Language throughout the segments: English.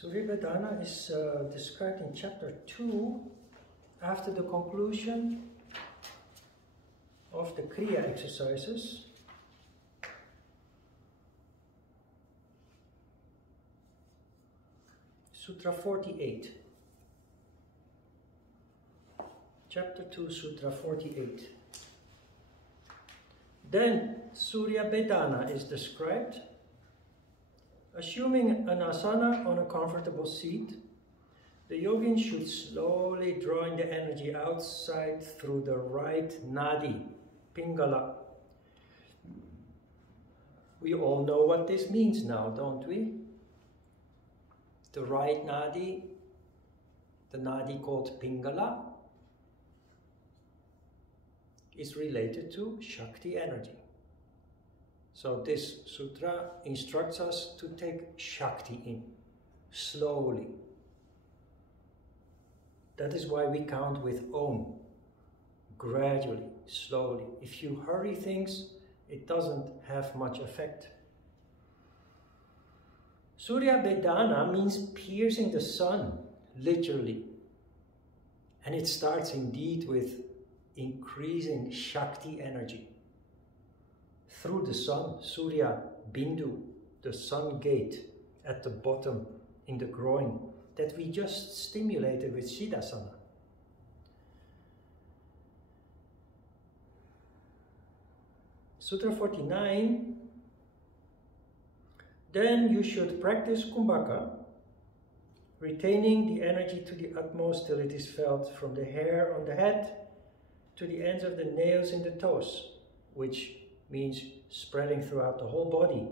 Surya is described in chapter 2 after the conclusion of the Kriya exercises. Sutra 48. Chapter 2, Sutra 48. Then Surya Vedana is described. Assuming an asana on a comfortable seat, the yogin should slowly drawing the energy outside through the right nadi, pingala. We all know what this means now, don't we? The right nadi, the nadi called pingala, is related to Shakti energy. So this sutra instructs us to take Shakti in, slowly. That is why we count with Om, gradually, slowly. If you hurry things, it doesn't have much effect. Surya Vedana means piercing the sun, literally. And it starts indeed with increasing Shakti energy. Through the sun, Surya, Bindhu, the sun gate at the bottom in the groin that we just stimulated with Siddhasana. Sutra 49. Then you should practice Kumbhaka, retaining the energy to the utmost till it is felt from the hair on the head to the ends of the nails in the toes, which means spreading throughout the whole body.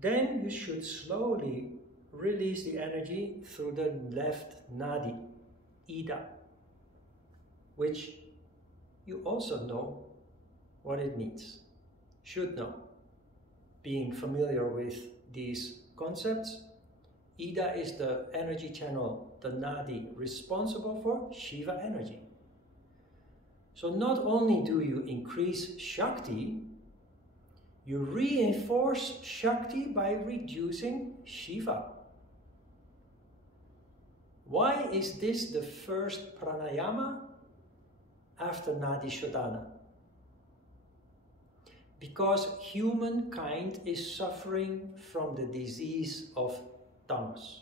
Then you should slowly release the energy through the left nadi, Ida, which you also know what it means, should know. Being familiar with these concepts, Ida is the energy channel, the nadi, responsible for Shiva energy. So not only do you increase Shakti, you reinforce Shakti by reducing Shiva. Why is this the first pranayama after Nadi Shodhana? Because humankind is suffering from the disease of tamas,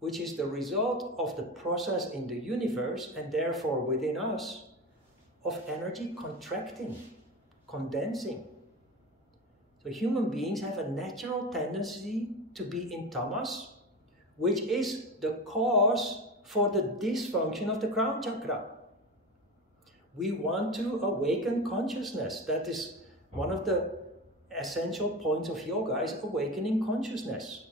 which is the result of the process in the universe and therefore within us of energy contracting, condensing. So human beings have a natural tendency to be in tamas, which is the cause for the dysfunction of the crown chakra. We want to awaken consciousness. That is one of the essential points of yoga, is awakening consciousness.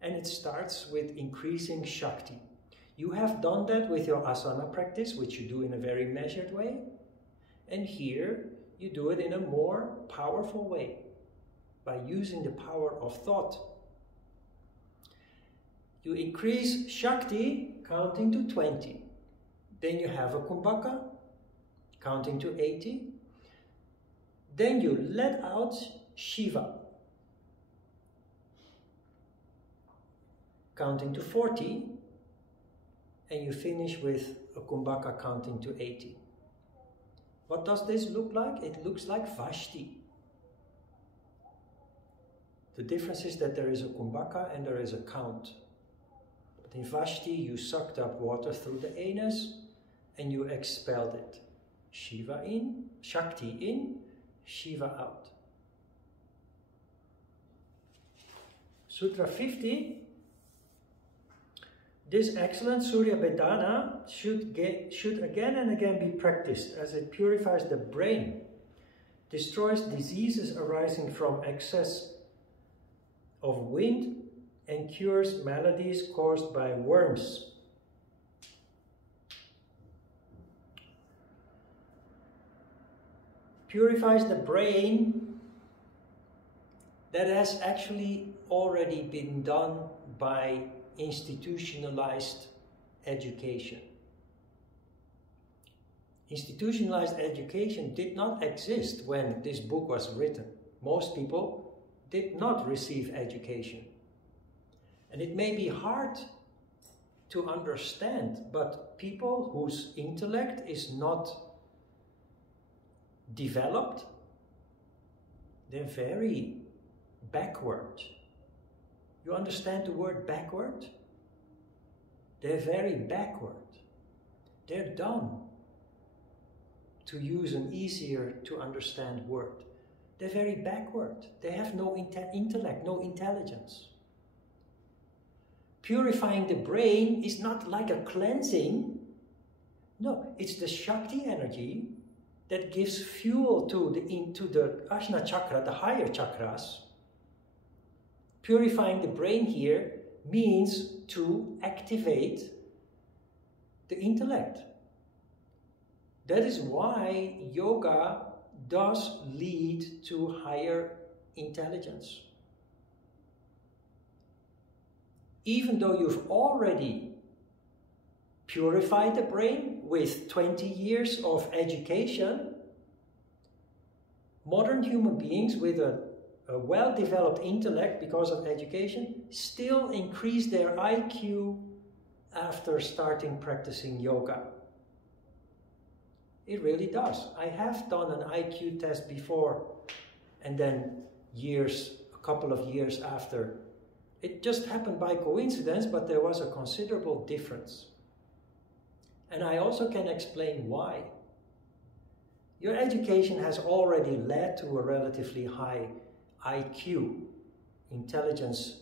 And it starts with increasing Shakti. You have done that with your asana practice, which you do in a very measured way. And here you do it in a more powerful way, by using the power of thought. You increase Shakti, counting to 20. Then you have a Kumbhaka, counting to 80. Then you let out Shiva, counting to 40, and you finish with a Kumbhaka counting to 80. What does this look like? It looks like Vashti. The difference is that there is a Kumbhaka and there is a count. But in Vashti, you sucked up water through the anus and you expelled it. Shiva in, Shakti in, Shiva out. Sutra 50. This excellent Surya Vedana should again and again be practiced, as it purifies the brain, destroys diseases arising from excess of wind, and cures maladies caused by worms. Purifies the brain. That has actually already been done by institutionalized education. Institutionalized education did not exist when this book was written. Most people did not receive education. And it may be hard to understand, but people whose intellect is not developed, they're very backward. You understand the word backward? They're very backward. They're dumb, to use an easier to understand word. They're very backward. They have no intellect, no intelligence. Purifying the brain is not like a cleansing. No, it's the Shakti energy that gives fuel to the Ajna chakra, the higher chakras. Purifying the brain here means to activate the intellect. That is why yoga does lead to higher intelligence. Even though you've already purified the brain with 20 years of education, modern human beings with a well-developed intellect because of education still increase their IQ after starting practicing yoga. It really does. I have done an IQ test before, and then a couple of years after. It just happened by coincidence, but there was a considerable difference. And I also can explain why. Your education has already led to a relatively high IQ, intelligence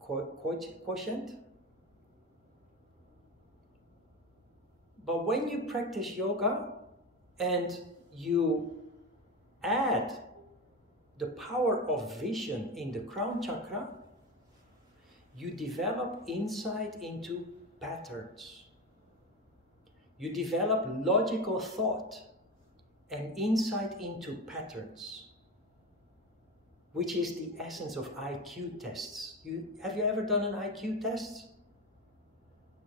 quotient. But when you practice yoga and you add the power of vision in the crown chakra, you develop insight into patterns. You develop logical thought and insight into patterns, which is the essence of IQ tests. Have you ever done an IQ test?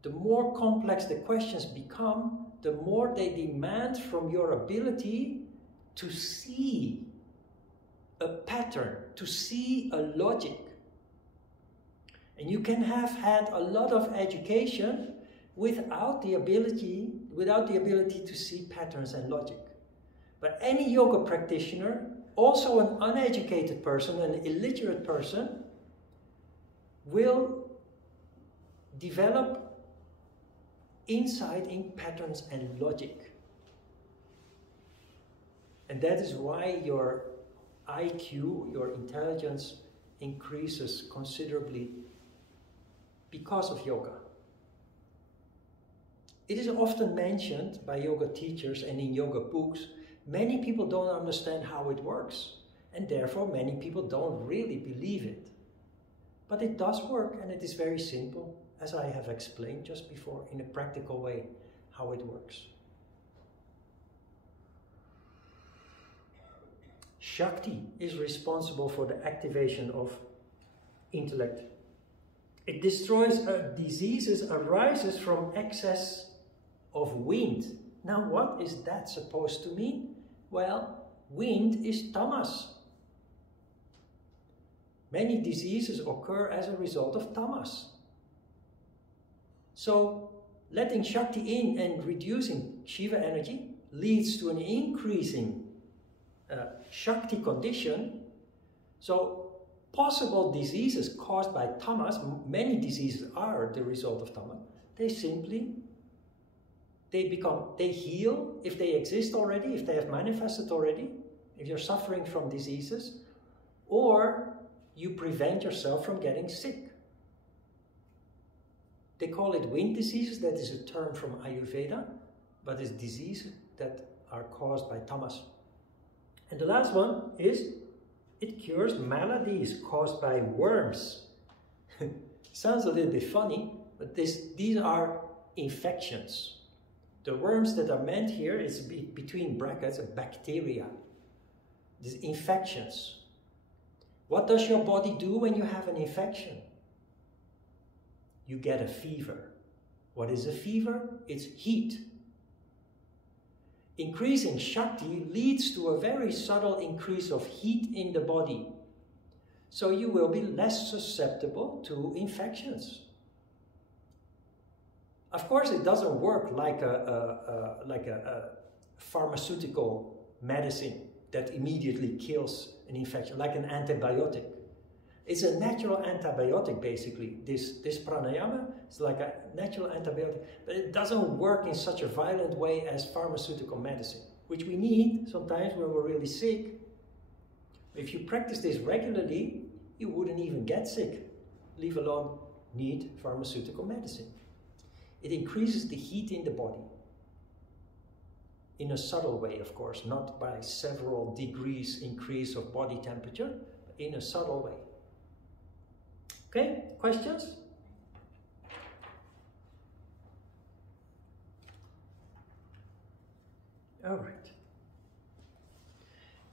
The more complex the questions become, the more they demand from your ability to see a pattern, to see a logic. And you can have had a lot of education without the ability to see patterns and logic. But any yoga practitioner, also an uneducated person, an illiterate person, will develop insight in patterns and logic. And that is why your IQ, your intelligence, increases considerably because of yoga. It is often mentioned by yoga teachers and in yoga books, many people don't understand how it works, and therefore many people don't really believe it. But it does work, and it is very simple, as I have explained just before, in a practical way, how it works. Shakti is responsible for the activation of intellect. It destroys diseases arises from excess of wind. Now, what is that supposed to mean? Well, wind is tamas. Many diseases occur as a result of tamas. So, letting Shakti in and reducing Shiva energy leads to an increasing Shakti condition. So, possible diseases caused by tamas, many diseases are the result of tamas, they heal if they exist already, if they have manifested already, if you're suffering from diseases, or you prevent yourself from getting sick. They call it wind diseases, that is a term from Ayurveda, but it's diseases that are caused by tamas. And the last one is, it cures maladies caused by worms. Sounds a little bit funny, but these are infections. The worms that are meant here is between brackets a bacteria. These infections. What does your body do when you have an infection? You get a fever. What is a fever? It's heat. Increasing Shakti leads to a very subtle increase of heat in the body. So you will be less susceptible to infections. Of course, it doesn't work like a pharmaceutical medicine that immediately kills an infection, like an antibiotic. It's a natural antibiotic, basically. This pranayama is like a natural antibiotic, but it doesn't work in such a violent way as pharmaceutical medicine, which we need sometimes when we're really sick. If you practice this regularly, you wouldn't even get sick, leave alone need pharmaceutical medicine. It increases the heat in the body. In a subtle way, of course, not by several degrees increase of body temperature, but in a subtle way. Okay, questions? All right.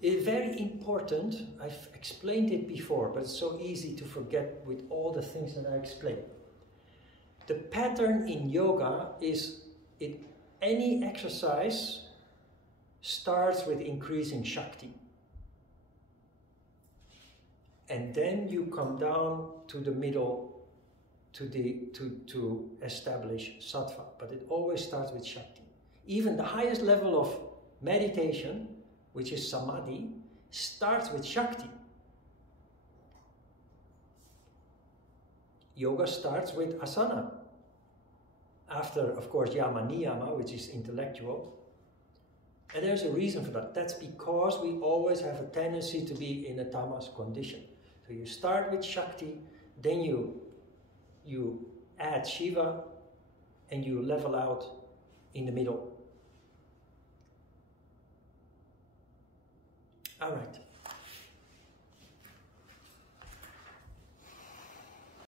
It's very important, I've explained it before, but it's so easy to forget with all the things that I explained. The pattern in yoga is any exercise starts with increasing Shakti. And then you come down to the middle to establish Sattva. But it always starts with Shakti. Even the highest level of meditation, which is Samadhi, starts with Shakti. Yoga starts with asana. After, of course, yama niyama, which is intellectual. And there's a reason for that. That's because we always have a tendency to be in a tamas condition. So you start with Shakti, then you add Shiva, and you level out in the middle. All right.